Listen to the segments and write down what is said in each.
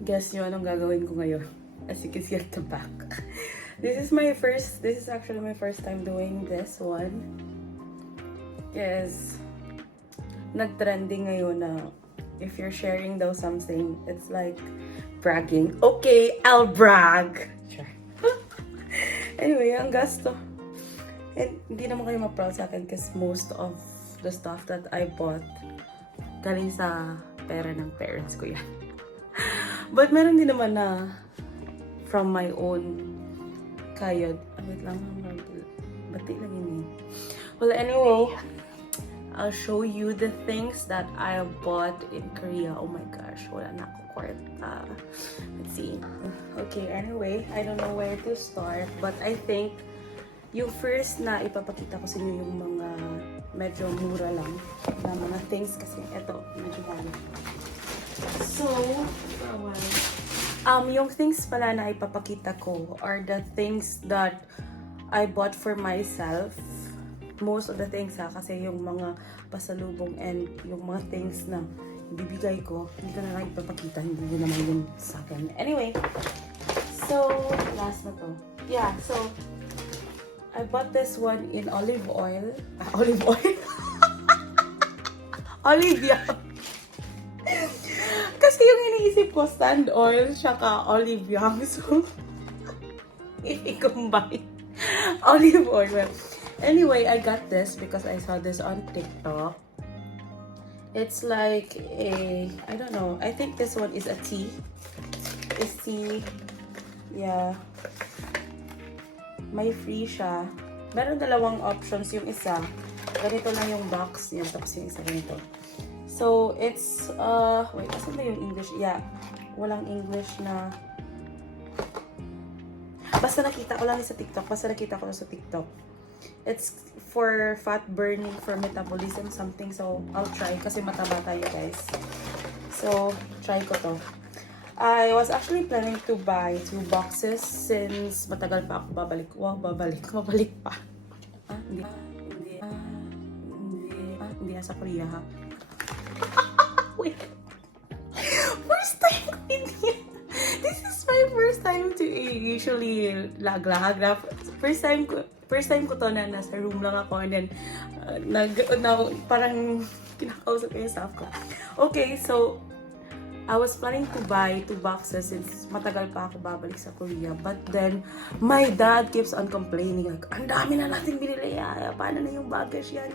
Guess nyo anong gagawin ko ngayon. As you can see at the back. This is actually my first time doing this one. Yes. Nag-trending ngayon na if you're sharing daw something, it's like bragging. Okay, I'll brag. Sure. Anyway, ang gasto. And hindi naman kayo ma-proud sa akin kasi most of the stuff that I bought galing sa pera ng parents ko yan. But meron din naman na from my own kayod. Wait lang, bati lang yun eh. Well, anyway, I'll show you the things that I bought in Korea. Oh my gosh, wala na ako kwarta. Let's see. Okay, anyway, I don't know where to start, but I think yung first na ipapakita ko sa inyo yung mga medyo mura lang na mga things kasi eto, medyo mahal. So, yung things pala na ipapakita ko are the things that I bought for myself. Most of the things kasi yung mga pasalubong and yung mga things na bibigay ko, hindi ko na lang ipapakita, hindi naman yun sa akin. Anyway, so, last na to. Yeah, so, I bought this one in olive oil. Olive oil? Olivia. Kasi yung iniisip ko, stand oil, tsaka olive young. So, if i-combine, olive oil. Anyway, I got this because I saw this on TikTok. It's like a, I don't know, I think this one is a tea. It's tea. Yeah. May free siya. Meron dalawang options. Yung isa, ganito lang yung box. Yan, tapos yung isa ganito. So, it's, wait, asan ba yung English? Yeah, walang English na. Basta nakita ko lang sa TikTok. It's for fat burning, for metabolism, something. So, I'll try kasi mataba tayo, guys. So, try ko to. I was actually planning to buy 2 boxes since matagal pa ako babalik. Wow, mabalik pa. Hindi sa Korea, ha? Wait. First time in here. This is my first time to usually lag-lag. First time ko to na nasa room lang ako and then parang kinakausap ko yung staff ko. Okay, so I was planning to buy 2 boxes since matagal pa ako babalik sa Korea. But then, my dad keeps on complaining. Like, ang dami na natin binili. Paano na yung baggage? Yan.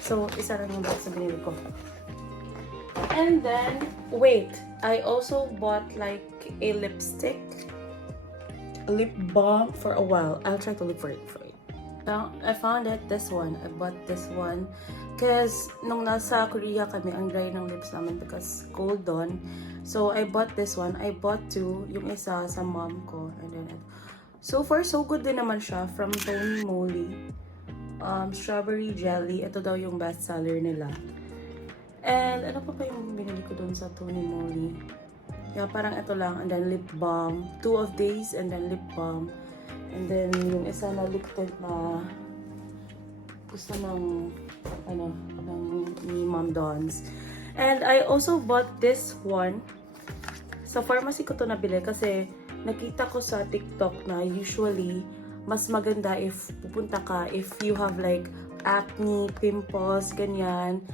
So, isa lang yung box na binili ko. And then, wait. I also bought like a lipstick. A lip balm for a while. I'll try to look for it. Now, I found it. This one. I bought this one. Because nung nasa Korea kami, ang dry ng lips namin because cold doon. So, I bought this one. I bought 2. Yung isa sa mom ko. And then, so far, so good din naman siya. From Tony Moly. Strawberry jelly. Ito daw yung best seller nila. And ano pa yung binili ko doon sa Tony Moly? Yeah, parang ito lang. And then lip balm. 2 of these and then lip balm. And then yung isa na lip tint na gusto ng ni Mom Don's. And I also bought this one. Sa pharmacy ko to nabili kasi nakita ko sa TikTok na usually mas maganda if pupunta ka if you have like acne, pimples, ganyan.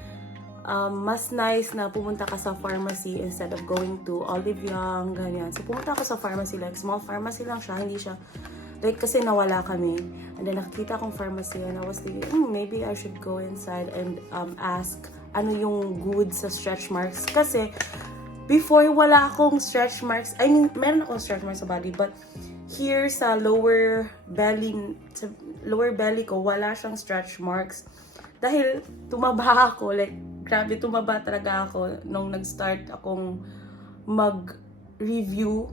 Mas nice na pumunta ka sa pharmacy instead of going to Olive Young, ganyan. So pumunta ako sa pharmacy, like small pharmacy lang siya, hindi siya like kasi nawala kami. And then nakita kong pharmacy and I was thinking, maybe I should go inside and ask ano yung good sa stretch marks. Kasi before wala akong stretch marks. I mean, meron akong stretch marks sa body, but here sa lower belly ko, wala siyang stretch marks. Dahil tumaba ako, like grabe tumaba talaga ako nung nag-start akong mag-review.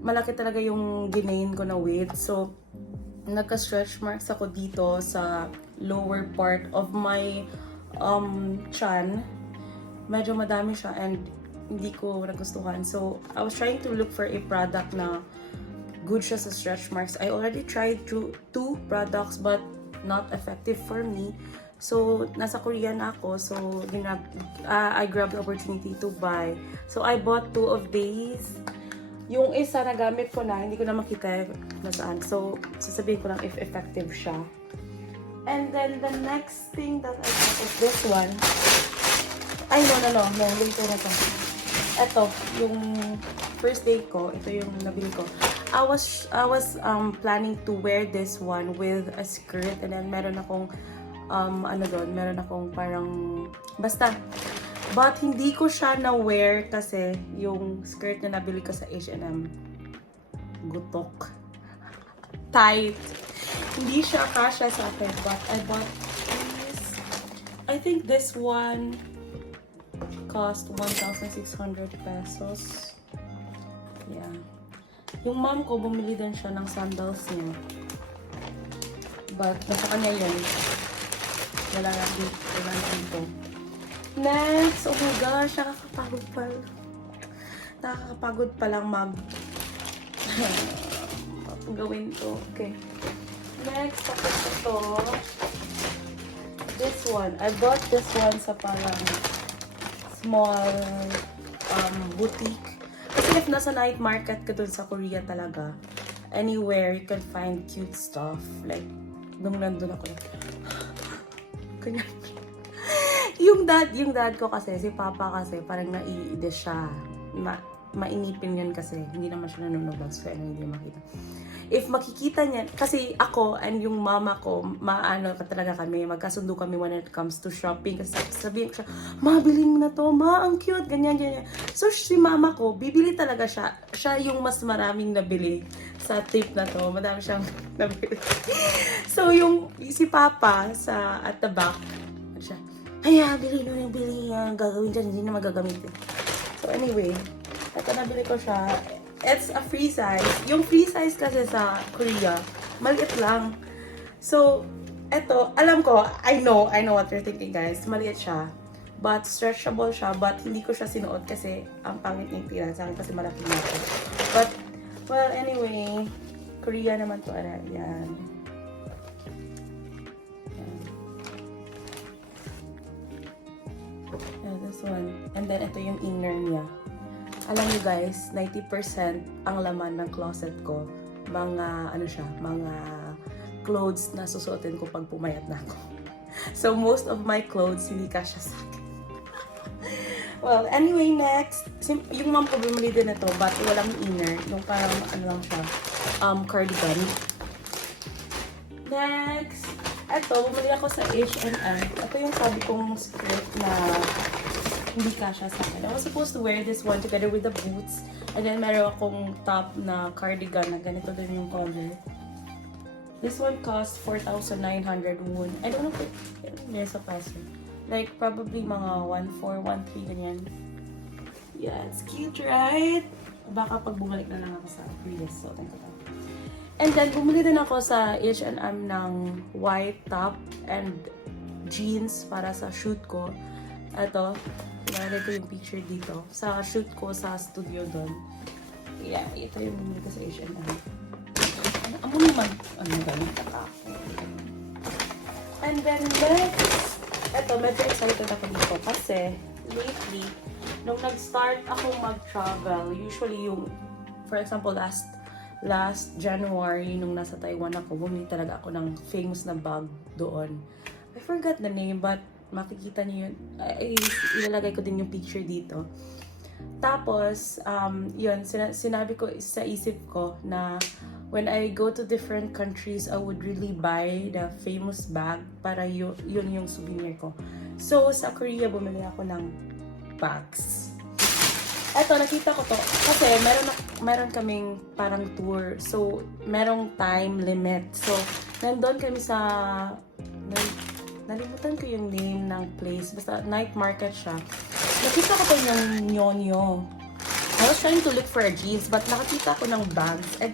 Malaki talaga yung ginain ko na weight. So, nagka-stretch marks ako dito sa lower part of my chan. Medyo madami siya and hindi ko nagustuhan. So, I was trying to look for a product na good siya sa stretch marks. I already tried 2 products but not effective for me. So, nasa Korea na ako. So, I grabbed the opportunity to buy. So, I bought 2 of these. Yung isa nagamit ko na, hindi ko na makita na saan. So, sasabihin ko lang if effective siya. And then, the next thing that I got is this one. Ay, no. Later na to. Ito, yung first day ko. Ito yung nabili ko. I was planning to wear this one with a skirt. And then, meron akong meron akong parang, basta. But, hindi ko siya na-wear kasi yung skirt na nabili ko sa H&M, gutok. Tight. Hindi siya kasya sa akin, but I bought this. I think this one cost 1,600 pesos. Yeah. Yung mom ko, bumili din siya ng sandals niya. But, nasa kanya yun. Wala na dito. Next, oh my gosh, nakakapagod pa lang gawin to. Okay. Next, tapos ito. This one. I bought this one sa parang small boutique. Kasi if nasa night market ka dun sa Korea talaga, anywhere you can find cute stuff. Like, nandun ako. Kanya. Yung dad ko kasi, si Papa kasi, parang naiide siya. Mainipin yun kasi, hindi naman siya nanonood, so hindi makita. If makikita niya, kasi ako and yung mama ko, talaga kami, magkasundo kami when it comes to shopping. Kasi sabihin ko siya, ma, bilhin mo na to, ma, ang cute, ganyan. So, si mama ko, bibili talaga siya. Siya yung mas maraming nabili sa trip na to. Madami siyang nabili. So, si Papa, at the back, siya, bili yan, gagawin dyan, hindi na magagamitin. So anyway, ito nabili ko siya. It's a free size. Yung free size kasi sa Korea, maliit lang. So, ito, alam ko, I know what you're thinking guys, maliit siya. But stretchable siya, but hindi ko siya sinuot kasi ang pangit ng tira sa akin kasi malaki na ako. But, well, anyway, Korea naman to, yan. This one. And then, ito yung inner niya. Alam niyo guys, 90% ang laman ng closet ko, mga clothes na susuotin ko pag pumayat na ako. So, most of my clothes, hindi kasya sa akin. Well, anyway, next. Yung mom ko bumili din ito, but walang inner. Yung parang, lang siya, cardigan. Next. Ito, bumili ako sa H&M. Ito yung sabi kong skirt na hindi kasha sa akin. I was supposed to wear this one together with the boots. And then, meron akong top na cardigan na ganito din yung color. This one cost 4,900 won. I don't know if there's a peso. Like, probably mga 1,400, 1,300, ganyan. Yeah, it's cute, right? Baka pag bumalik na lang ako sa previous. So, thank you. And then, bumili din ako sa H&M ng white top and jeans para sa shoot ko. Ito, nalagay ko yung picture dito. Sa shoot ko sa studio doon. Yeah, ito yung bumili ko sa H&M. Ang naman, galing ka. And then next, ito, medyo excited ako dito kasi lately, nung nag-start ako mag-travel, usually yung, for example, last January, nung nasa Taiwan ako, bumili talaga ako ng famous na bag doon. I forgot the name, but makikita niyo yun. Ilalagay ko din yung picture dito. Tapos, yun, sinabi ko sa isip ko na when I go to different countries, I would really buy the famous bag para yun yung souvenir ko. So, sa Korea, bumili ako ng bags. Eto, nakita ko to. Kasi meron kaming parang tour. So, merong time limit. So, nandun kami sa... Nalimutan ko yung name ng place. Basta night market siya. Nakita ko to yung Nyonyo. I was trying to look for a jeans, but nakakita ko ng bags. And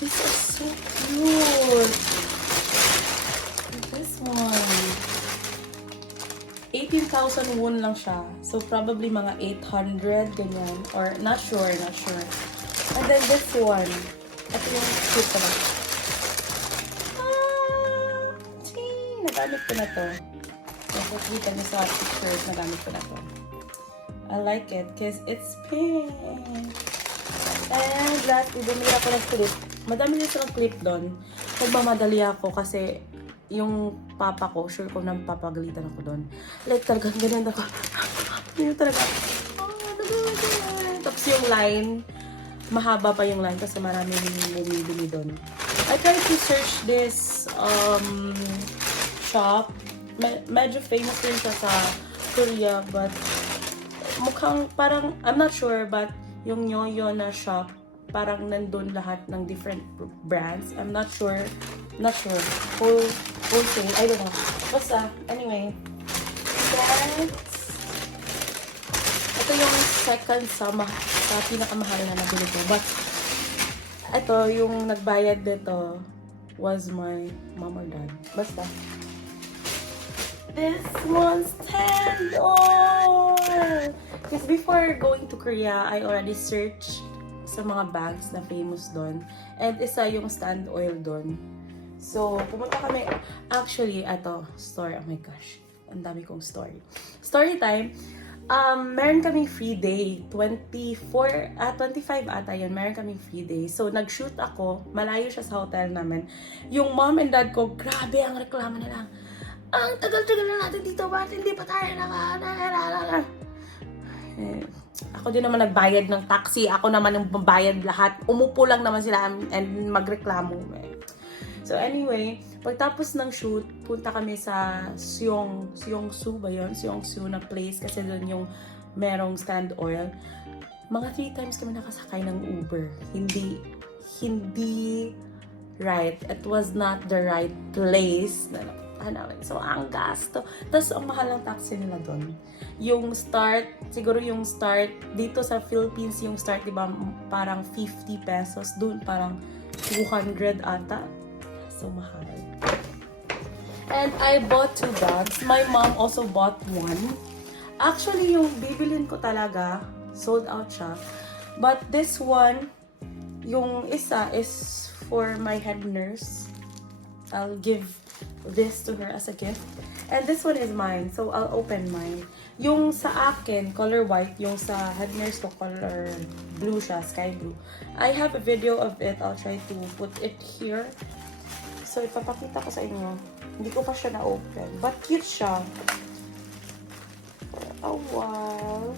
this is so cute. This one. 18,000 won lang siya. So, probably mga 800, ganyan. Or, not sure. And then this one. Ito yung cute pala. Nagamit ko na to. Nakikita niyo sa pictures na gamit ko na to. I like it because it's pink. And lastly, bumili ako ng clip. Madami dito ng clip doon. Nagmamadali ako kasi yung papa ko, sure ko na papagalitan ako doon. Like talagang ganyan ako. Yun talaga. Tapos yung line, mahaba pa yung line kasi maraming bumibili doon. I tried to search this shop. Medyo famous din siya sa Korea, but mukhang parang, I'm not sure, but yung Nyoyo na shop, parang nandun lahat ng different brands. I'm not sure. Not sure. Wholesale. I don't know. Basta, anyway. Ito yung second sa pinakamahal na nabili ko. But, ito, yung nagbayad dito was my mom or dad. Basta. This one's $10. Because before going to Korea, I already searched sa mga bags na famous doon. And isa yung stand oil doon. So, pumunta kami. Actually, ito, story. Oh my gosh. Ang dami kong story. Story time. Meron kaming free day. 25 ata yun. Meron kaming free day. So, nag-shoot ako. Malayo siya sa hotel namin. Yung mom and dad ko, grabe ang reklamo nila. Ang tagal-tagal na natin dito. Bakit hindi pa tayo ako din naman nagbayad ng taxi. Ako naman yung bayad lahat. Umupo lang naman sila and magreklamo. So anyway, pagtapos ng shoot, punta kami sa Seongsu ba yun? Seongsu na place kasi doon yung merong stand oil. Mga 3 times kami nakasakay ng Uber. Hindi right. It was not the right place na napuntahan namin. So ang gasto. Tapos ang mahal ng taxi nila doon. Yung start, siguro yung start, dito sa Philippines yung start, diba, parang 50 pesos. Doon parang 200 ata. So mahal. And I bought 2 bags. My mom also bought one. Actually, yung bibilin ko talaga, sold out siya. But this one, yung isa is for my head nurse. I'll give this to her as a gift. And this one is mine, so I'll open mine. Yung sa akin, color white. Yung sa head nurse ko, color blue siya, sky blue. I have a video of it. I'll try to put it here. So, ipapakita ko sa inyo. Hindi ko pa siya na-open. But cute siya. Oh, wow.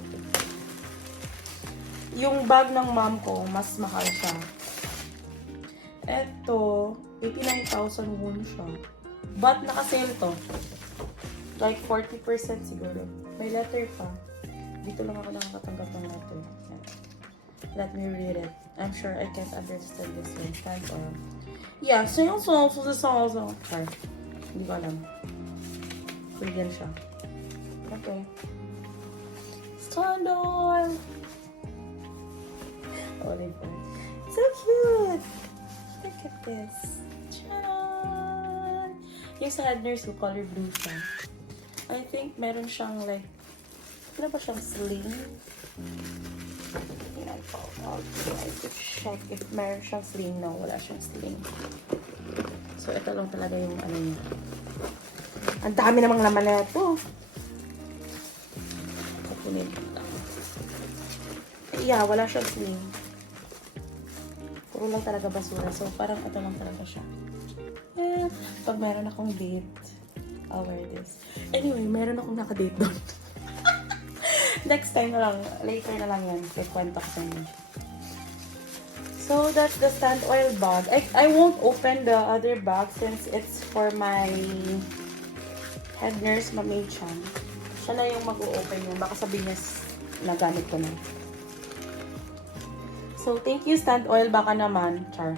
Yung bag ng mom ko, mas mahal siya. Eto, 89,000 won siya. But, naka-sale to. Like, 40% siguro. May letter pa. Dito lang ako nakakatanggap ng letter. Let me read it. I'm sure I can't understand this one. Stand or... Yeah, sale. Sorry. Hindi ko alam. Korean siya. Okay. Stand oil. Olive oil. So cute! Look at this. Charan! Yung sa head nurse ko, color blue siya. I think meron siyang like, ano ba siyang sling? I'll try to check if meron siyang sling. No, wala siyang sling. So, ito lang talaga yung ano niya. Ang dami namang laman na ito. Kukunin ko lang. Yeah, wala siyang sling. Puro lang talaga basura. So, parang ito lang talaga siya. Eh, pag meron akong date, I'll wear this. Anyway, meron akong nakadate doon. Next time na lang, later na lang yan. Kwento ko sa inyo. So, that's the stand oil bag. I won't open the other bag since it's for my head nurse, Mami Chan. Siya na yung mag-o-open yun. Baka sabihin niya nagamit ko na. So, thank you, stand oil. Baka naman, char.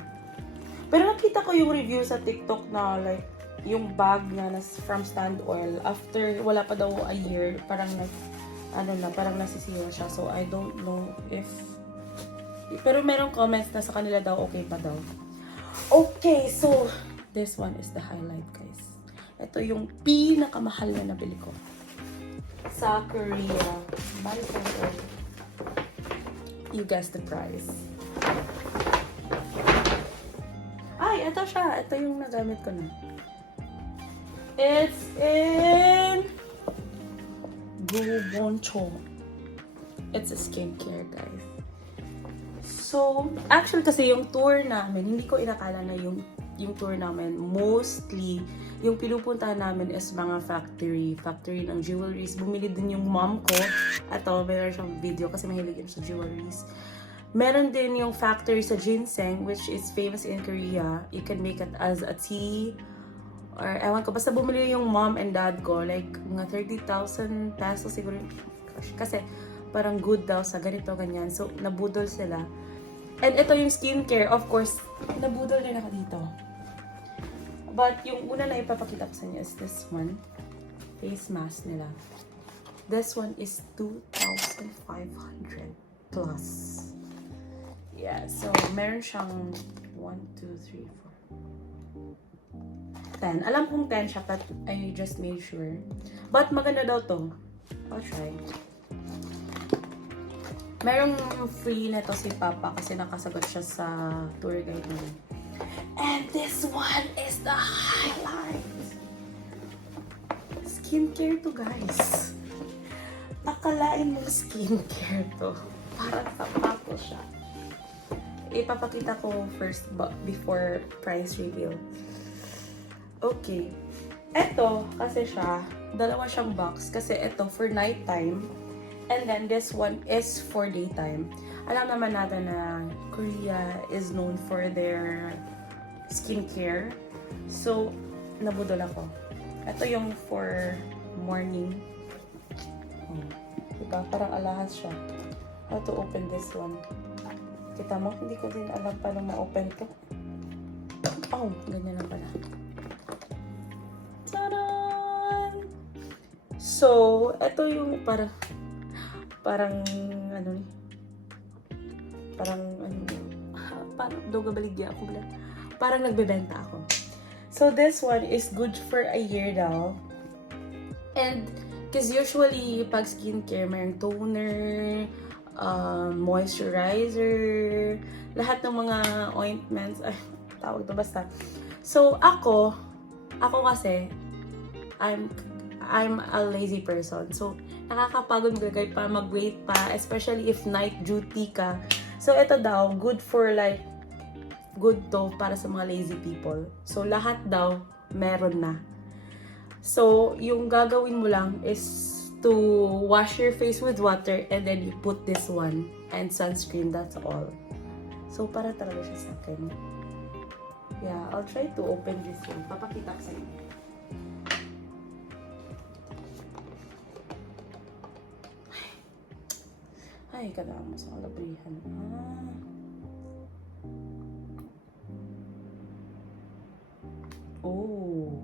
Pero nakita ko yung review sa TikTok na like, yung bag niya na from stand oil. After, wala pa daw a year, parang parang nasisira siya. So, I don't know if... Pero merong comments na sa kanila daw, okay pa daw. Okay, so, this one is the highlight, guys. Ito yung pinakamahal na nabili ko. Sa Korea. You guessed the price. Ay, ito siya. Ito yung nagamit ko na. It's in Ruboncho. It's a skincare, guys. So, actually kasi yung tour namin, hindi ko inakala na yung tour namin, mostly, yung pinupuntahan namin is mga factory ng jewelries. Bumili din yung mom ko. Ato, meron siyang video kasi mahilig yun sa jewelries. Meron din yung factory sa ginseng, which is famous in Korea. You can make it as a tea, or ewan ko, basta bumili yung mom and dad ko, like, mga 30,000 pesos siguro. Kasi, parang good daw sa ganito, ganyan. So, nabudol sila. And ito yung skincare, of course, nabudol din ako dito. But yung una na ipapakita ko sa inyo is this one. Face mask nila. This one is 2,500 plus. Yeah, so meron siyang 1, 2, 3, 4, 10. Alam kong 10 siya, but I just made sure. But maganda daw to. I'll try. Merong free na to si Papa kasi nakasagot siya sa tour guide niya. And this one is the highlight. Skincare to, guys. Akalain mong skincare to. Parang sapato siya. Ipapakita ko first before price reveal. Okay. Ito, kasi siya, dalawa siyang box. Kasi ito, for nighttime. And then this one is for daytime. Alam naman natin na Korea is known for their skincare. So, nabudol ako. Ito yung for morning. Diba? Parang alahas siya. How to open this one. Kita mo? Hindi ko din alam paano ma-open to. Oh, ganyan lang pala. Taran! So, ito yung parang ano ni? Parang dogabaligya ako bala. Parang nagbebenta ako. So this one is good for a year daw. And because usually pag skincare, mayroong toner, moisturizer, lahat ng mga ointments, ay, tawag to basta. So ako kasi I'm a lazy person. So, nakakapagod maglagay pa, mag-wait pa, especially if night duty ka. So, ito daw, good to para sa mga lazy people. So, lahat daw, meron na. So, yung gagawin mo lang is to wash your face with water and then you put this one and sunscreen, that's all. So, para talaga siya sa akin. Yeah, I'll try to open this one. Papakita ko sa inyo. Ay, kadaan mo sa kalabrihan. Oh.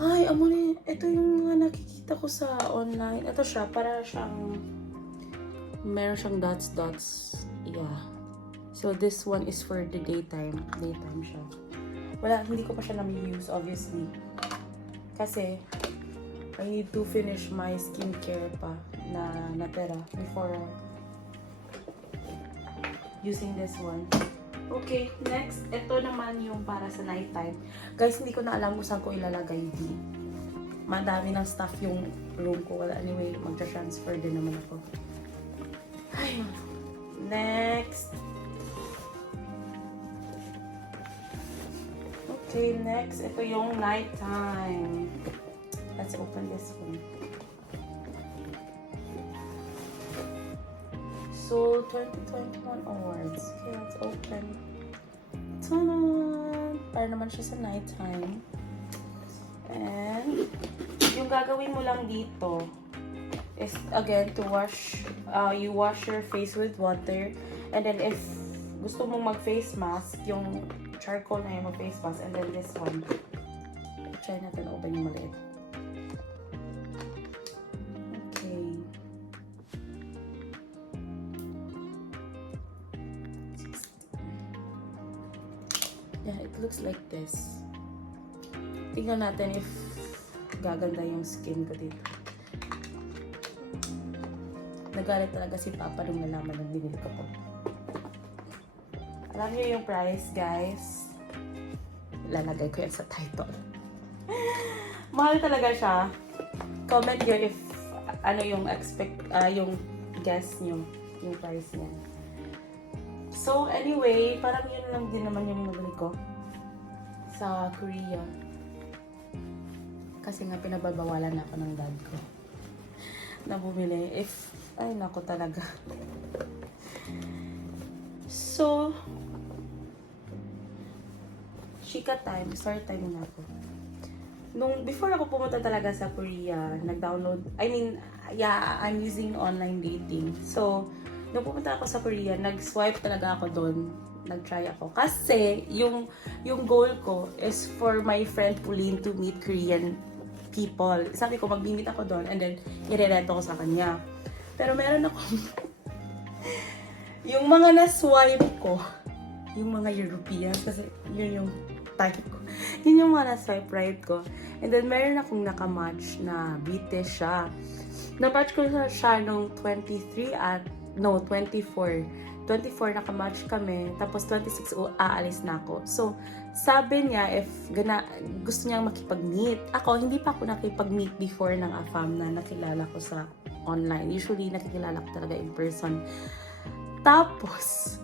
Ay, amo na. Ito yung mga nakikita ko sa online. Ito siya, para siyang meron siyang dots. Yeah. So, this one is for the daytime. Daytime siya. Hindi ko pa siya nami-use, obviously. Kasi, I need to finish my skincare pa na natira before using this one. Okay, next. Ito naman yung para sa nighttime. Guys, hindi ko na alam kung saan ko ilalagay di. Madami ng stuff yung room ko. Well, anyway, magta-transfer din naman ako. Ay, next. Okay, next. Ito yung nighttime. Let's open this one. So, 2021 awards. Okay, let's open. Ta-da! Para naman siya sa nighttime. And, yung gagawin mo lang dito is, again, to wash, you wash your face with water. And then, if gusto mong mag-face mask, yung charcoal na yung mag-face mask. And then, this one. Try natin open yung maliit. Yeah, it looks like this. Tingnan natin if gaganda yung skin ko dito. Nagalit talaga si Papa nung nalaman ng binili ko to. Alam niyo yung price, guys? Lalagay ko yan sa title. Mahal talaga siya. comment nyo if ano yung yung guess nyo, yung price niya. So, anyway, parang yun lang din naman yung nabili ko sa Korea. Kasi nga pinababawalan ako ng dad ko na bumili. Ay nako talaga. So, chika time, story time na ako. Before ako pumunta talaga sa Korea, I'm using online dating. So, nung pumunta ako sa Korea, nag-swipe talaga ako doon. Nag-try ako. Kasi, yung goal ko is for my friend Pauline to meet Korean people. Sabi ko, mag-meet ako doon and then, i-rerento ko sa kanya. Pero meron ako, yung mga na-swipe ko, yung mga Europeans, kasi yun yung type ko. Yun yung mga na-swipe right ko. And then, meron akong nakamatch na British siya. Na-match ko siya nung 24. 24 nakamatch kami. Tapos 26 aalis na ako. So, sabi niya if gusto niyang makipag-meet. Ako, hindi pa ako nakipag-meet before ng AFAM na nakilala ko sa online. Usually, nakikilala ko talaga in person. Tapos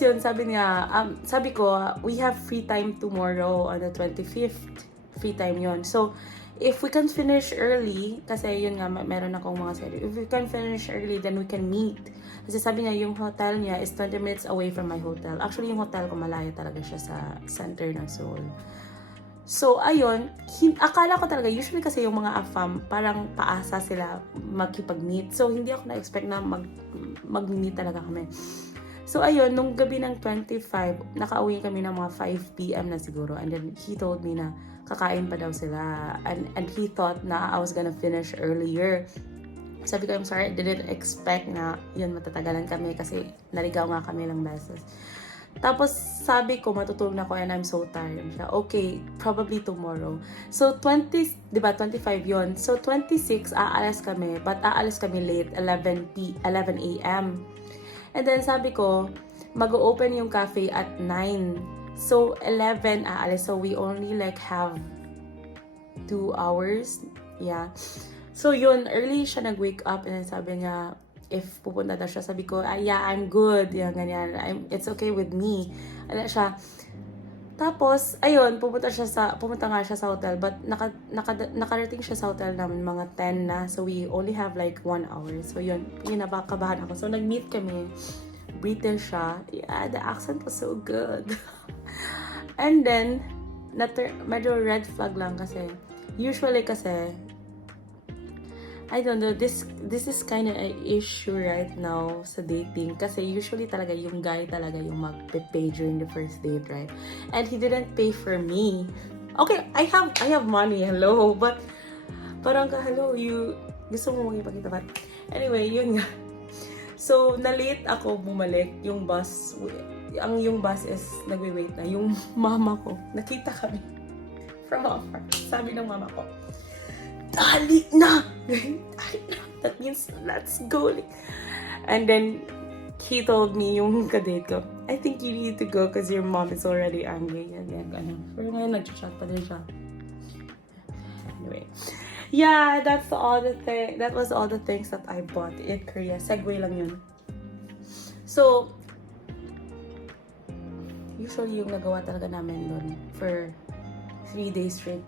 yun, sabi ko, we have free time tomorrow on the 25th. Free time yun. So, if we can finish early, kasi yun nga, meron akong mga schedule. If we can finish early, then we can meet. Kasi sabi niya, yung hotel niya is 20 minutes away from my hotel. Actually, yung hotel ko malayo talaga siya sa center ng Seoul. So, ayun, akala ko talaga, usually kasi yung mga AFAM, parang paasa sila makipag-meet. So, hindi ako na-expect na mag-meet talaga kami. So, ayun, nung gabi ng 25, nakauwi kami ng mga 5 p.m. na siguro. And then, he told me na kakain pa daw sila. And he thought na I was gonna finish earlier. Sabi ko, I'm sorry, I didn't expect na yun, matatagalan kami kasi naligaw nga kami ng beses. Tapos, sabi ko, matutulog na ako and I'm so tired. Siya, okay, probably tomorrow. So, 25 yun. So, 26, aalis kami. But aalis kami late, 11 a.m. And then, sabi ko, mag-open yung cafe at 9. So, 11 aalis. So, we only have 2 hours. Yeah. So, yun, early siya nag-wake up and then sabi niya, if pupunta na siya, sabi ko, yeah, I'm good. Yan, ganyan. It's okay with me. Ano siya. Tapos, ayun, pumunta nga siya sa hotel, but nakarating siya sa hotel namin mga 10 na. So, we only have 1 hour. So, yun, kinakabahan ako. So, nag-meet kami. British siya. Yeah, the accent was so good. And then, medyo red flag lang kasi, usually kasi, I don't know, this is kind of an issue right now sa dating. Kasi usually talaga yung guy talaga yung mag-pay during the first date, right? And he didn't pay for me. Okay, I have money, hello. But, parang hello, gusto mo magpakita ba? Anyway, yun nga. So, na-late ako bumalik yung bus. Yung bus is nagwi-wait na. Yung mama ko, nakita kami from afar. Sabi ng mama ko, dali na! That means, let's go. And then, he told me, yung kadate ko, I think you need to go because your mom is already angry. Pero ngayon, nag-chat pa din siya. Anyway. Yeah, that was all the things that I bought in Korea. Segway lang yun. So, usually yung nagawa talaga namin doon for 3 days straight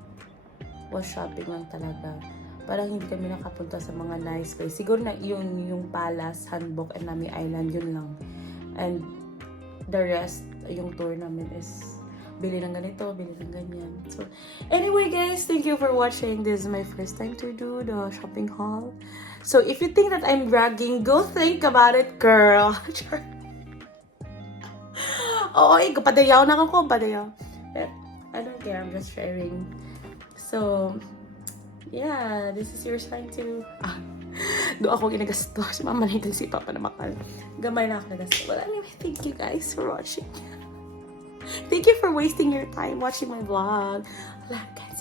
was shopping lang talaga. Parang hindi kami nakapunta sa mga nice place. Siguro na yung Palace, Hanbok, and Nami Island, yun lang. And the rest, yung tour namin is bili ng ganito, bili ng ganyan. So, anyway guys, thank you for watching. This is my first time to do the shopping haul. So, if you think that I'm bragging, go think about it, girl. Oo, padayaw na ako, padayaw. I don't care, I'm just sharing. So, yeah, this is your sign to... doon ako ginagasto. Si mama na si papa na makal. Gamay na ako nagasto. Well, anyway, thank you guys for watching. Thank you for wasting your time watching my vlog. Wala, guys.